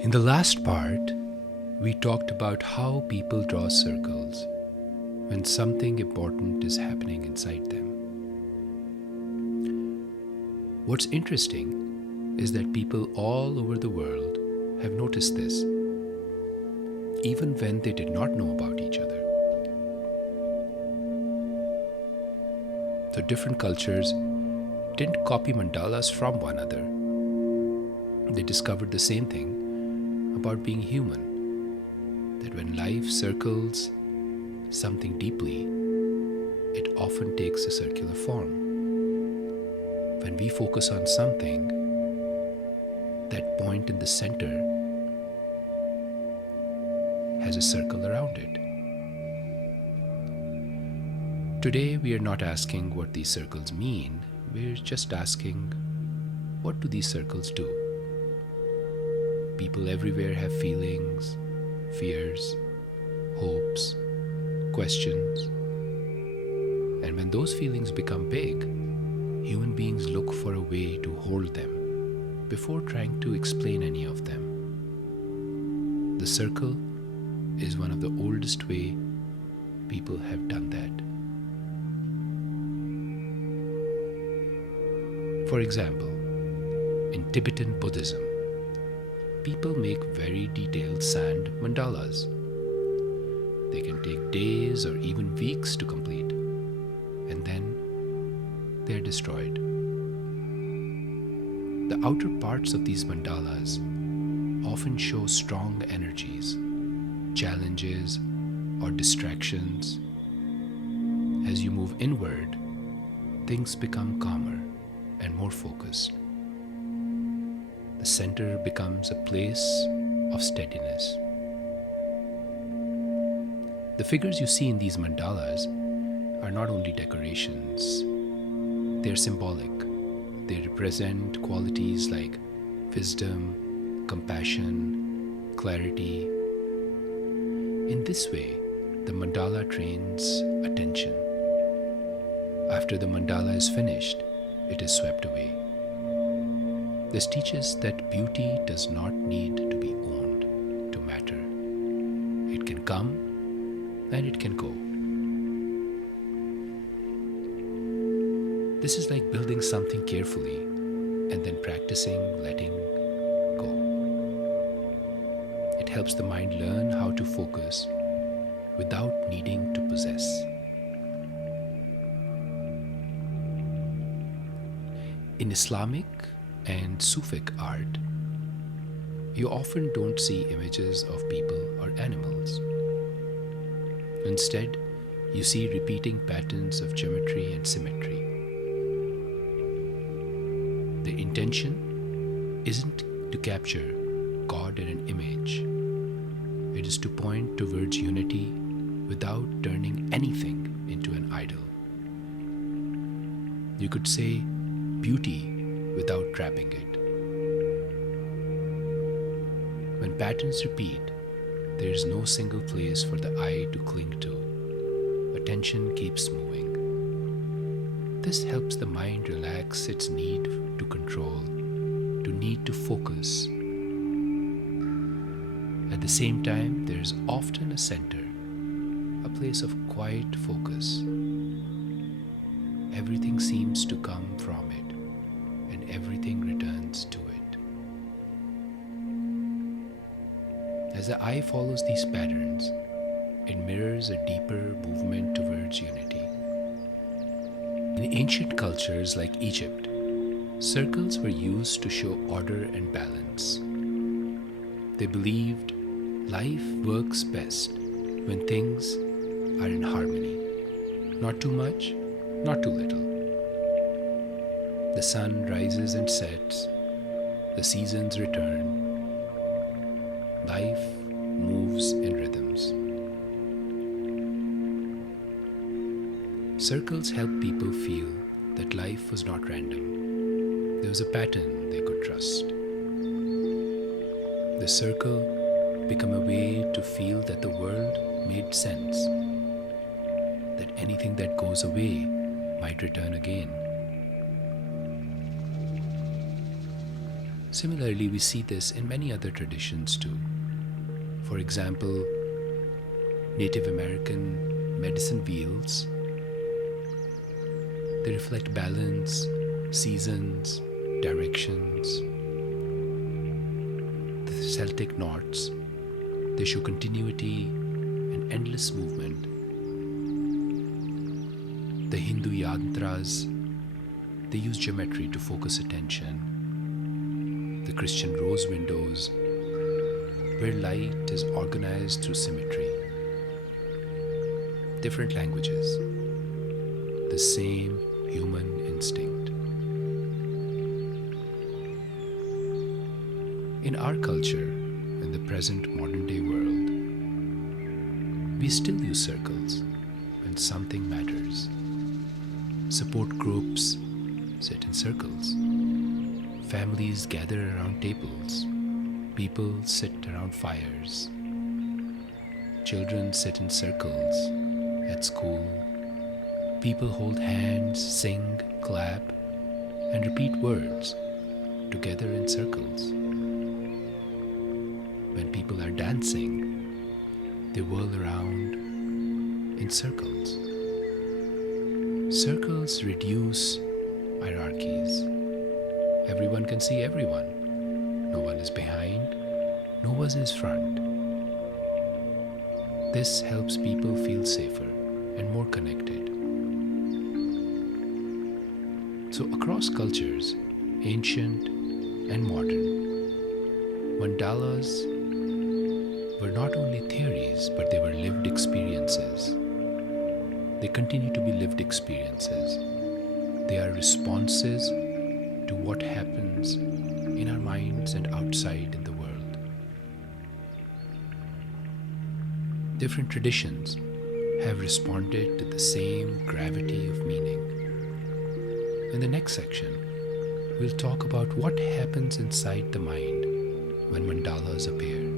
In the last part, we talked about how people draw circles when something important is happening inside them. What's interesting is that people all over the world have noticed this, even when they did not know about each other. So different cultures didn't copy mandalas from one another. They discovered the same thing about being human, that when life circles something deeply, it often takes a circular form. When we focus on something, that point in the center has a circle around it. Today, we are not asking what these circles mean, we're just asking, what do these circles do? People everywhere have feelings, fears, hopes, questions. And when those feelings become big, human beings look for a way to hold them before trying to explain any of them. The circle is one of the oldest ways people have done that. For example, in Tibetan Buddhism, people make very detailed sand mandalas. They can take days or even weeks to complete, and then they're destroyed. The outer parts of these mandalas often show strong energies, challenges, or distractions. As you move inward, things become calmer and more focused. The center becomes a place of steadiness. The figures you see in these mandalas are not only decorations, they're symbolic. They represent qualities like wisdom, compassion, clarity. In this way, the mandala trains attention. After the mandala is finished, it is swept away. This teaches that beauty does not need to be owned to matter. It can come and it can go. This is like building something carefully and then practicing letting go. It helps the mind learn how to focus without needing to possess. In Islamic and Sufic art, you often don't see images of people or animals. Instead, you see repeating patterns of geometry and symmetry. The intention isn't to capture God in an image. It is to point towards unity without turning anything into an idol. You could say beauty without trapping it. When patterns repeat, there is no single place for the eye to cling to. Attention keeps moving. This helps the mind relax its need to control, to need to focus. At the same time, there is often a center, a place of quiet focus. Everything seems to come from it, and everything returns to it. As the eye follows these patterns, it mirrors a deeper movement towards unity. In ancient cultures like Egypt, circles were used to show order and balance. They believed life works best when things are in harmony. Not too much, not too little. The sun rises and sets, the seasons return. Life moves in rhythms. Circles help people feel that life was not random. There was a pattern they could trust. The circle became a way to feel that the world made sense, that anything that goes away might return again. Similarly, we see this in many other traditions too. For example, Native American medicine wheels. They reflect balance, seasons, directions. The Celtic knots, they show continuity and endless movement. The Hindu yantras, they use geometry to focus attention. The Christian rose windows, where light is organized through symmetry. Different languages, the same human instinct. In our culture, in the present modern day world, we still use circles when something matters. Support groups sit in circles. Families gather around tables. People sit around fires. Children sit in circles at school. People hold hands, sing, clap, and repeat words together in circles. When people are dancing, they whirl around in circles. Circles reduce hierarchies. Everyone can see everyone. No one is behind, no one is front. This helps people feel safer and more connected. So across cultures, ancient and modern, mandalas were not only theories, but they were lived experiences. They continue to be lived experiences. They are responses to what happens in our minds and outside in the world. Different traditions have responded to the same gravity of meaning. In the next section, we'll talk about what happens inside the mind when mandalas appear.